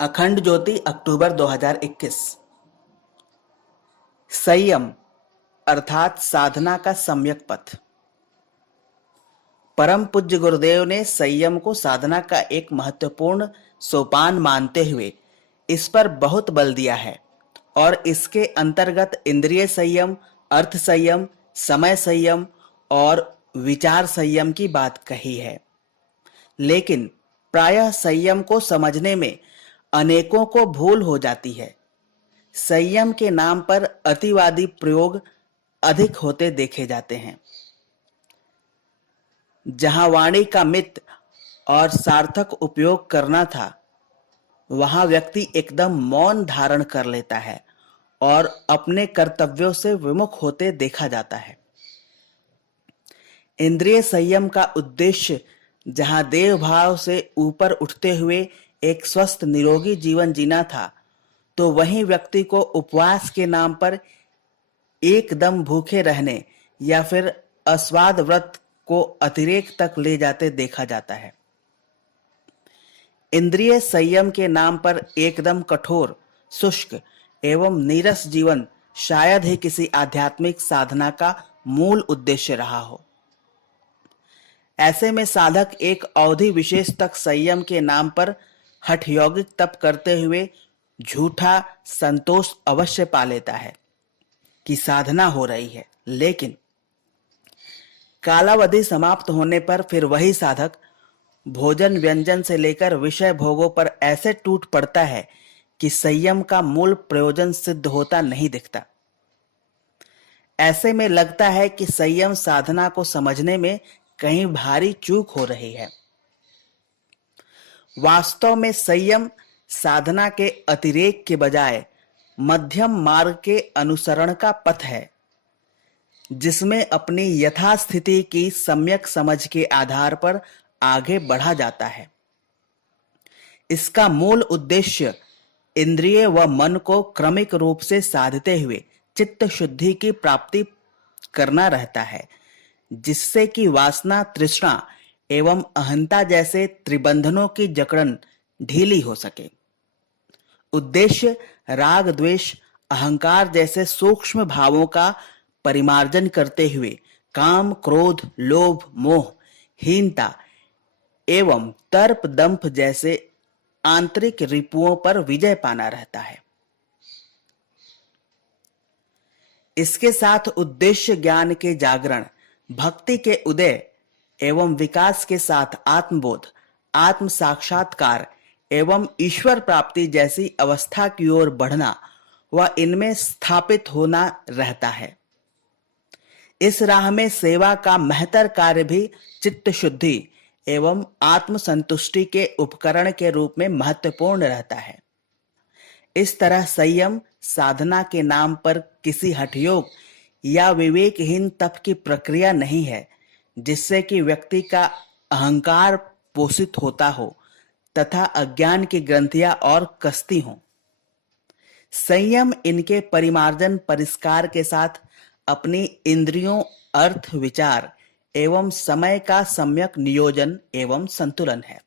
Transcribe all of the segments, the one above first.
अखंड ज्योति अक्टूबर 2021। संयम अर्थात साधना का सम्यक पथ। परम पूज्य गुरुदेव ने संयम को साधना का एक महत्वपूर्ण सोपान मानते हुए इस पर बहुत बल दिया है और इसके अंतर्गत इंद्रिय संयम, अर्थ संयम, समय संयम और विचार संयम की बात कही है। लेकिन प्रायः संयम को समझने में अनेकों को भूल हो जाती है। संयम के नाम पर अतिवादी प्रयोग अधिक होते देखे जाते हैं। जहां वाणी का मित और सार्थक उपयोग करना था, वहां व्यक्ति एकदम मौन धारण कर लेता है और अपने कर्तव्यों से विमुख होते देखा जाता है। इंद्रिय संयम का उद्देश्य जहां देव भाव से ऊपर उठते हुए एक स्वस्थ निरोगी जीवन जीना था, तो वहीं व्यक्ति को उपवास के नाम पर एकदम भूखे रहने या फिर अस्वाद व्रत को अतिरेक तक ले जाते देखा जाता है। इंद्रिय संयम के नाम पर एकदम कठोर, शुष्क एवं नीरस जीवन शायद ही किसी आध्यात्मिक साधना का मूल उद्देश्य रहा हो। ऐसे में साधक एक अवधि विशेष तक संयम के नाम पर हठ यौगिक तप करते हुए झूठा संतोष अवश्य पा लेता है कि साधना हो रही है, लेकिन कालावधि समाप्त होने पर फिर वही साधक भोजन व्यंजन से लेकर विषय भोगों पर ऐसे टूट पड़ता है कि संयम का मूल प्रयोजन सिद्ध होता नहीं दिखता। ऐसे में लगता है कि संयम साधना को समझने में कहीं भारी चूक हो रही है। वास्तव में संयम साधना के अतिरेक के बजाय मध्यम मार्ग के अनुसरण का पथ है, जिसमें अपनी यथास्थिति की सम्यक समझ के आधार पर आगे बढ़ा जाता है। इसका मूल उद्देश्य इंद्रिय व मन को क्रमिक रूप से साधते हुए चित्त शुद्धि की प्राप्ति करना रहता है, जिससे कि वासना, तृष्णा एवं अहंता जैसे त्रिबंधनों की जकड़न ढीली हो सके। उद्देश्य राग, द्वेष, अहंकार जैसे सूक्ष्म भावों का परिमार्जन करते हुए काम, क्रोध, लोभ, मोह, हीनता एवं तर्प, दंभ जैसे आंतरिक रिपुओं पर विजय पाना रहता है। इसके साथ उद्देश्य ज्ञान के जागरण, भक्ति के उदय एवं विकास के साथ आत्मबोध, आत्म साक्षात्कार एवं ईश्वर प्राप्ति जैसी अवस्था की ओर बढ़ना व इनमें स्थापित होना रहता है। इस राह में सेवा का महतर कार्य भी चित्त शुद्धि एवं आत्म संतुष्टि के उपकरण के रूप में महत्वपूर्ण रहता है। इस तरह संयम साधना के नाम पर किसी हठयोग या विवेकहीन तप की प्रक्रिया नहीं है, जिससे कि व्यक्ति का अहंकार पोषित होता हो तथा अज्ञान की ग्रंथियां और कसती हों। संयम इनके परिमार्जन, परिष्कार के साथ अपनी इंद्रियों, अर्थ, विचार एवं समय का सम्यक नियोजन एवं संतुलन है।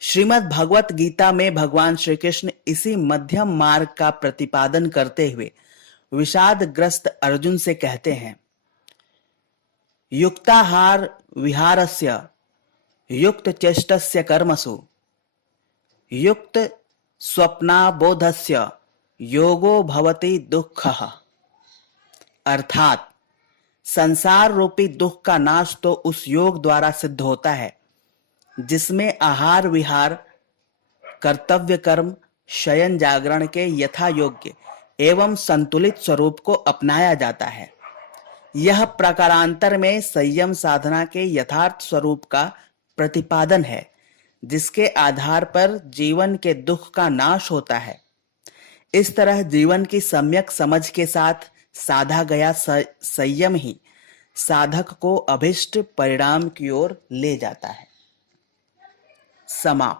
श्रीमद् भगवत गीता में भगवान श्री कृष्ण इसी मध्यम मार्ग का प्रतिपादन करते हुए विषादग्रस्त अर्जुन से कहते हैं, युक्ताहार विहारस्य युक्त चेष्टस्य कर्मसु युक्त स्वप्नाबोधस्य योगो भवति दुःखः। अर्थात संसार रूपी दुख का नाश तो उस योग द्वारा सिद्ध होता है जिसमें आहार विहार, कर्तव्य कर्म, शयन जागरण के यथा योग्य एवं संतुलित स्वरूप को अपनाया जाता है। यह प्रकारांतर में संयम साधना के यथार्थ स्वरूप का प्रतिपादन है, जिसके आधार पर जीवन के दुख का नाश होता है। इस तरह जीवन की सम्यक समझ के साथ साधा गया संयम ही साधक को अभिष्ट परिणाम की ओर ले जाता है। समाप्त।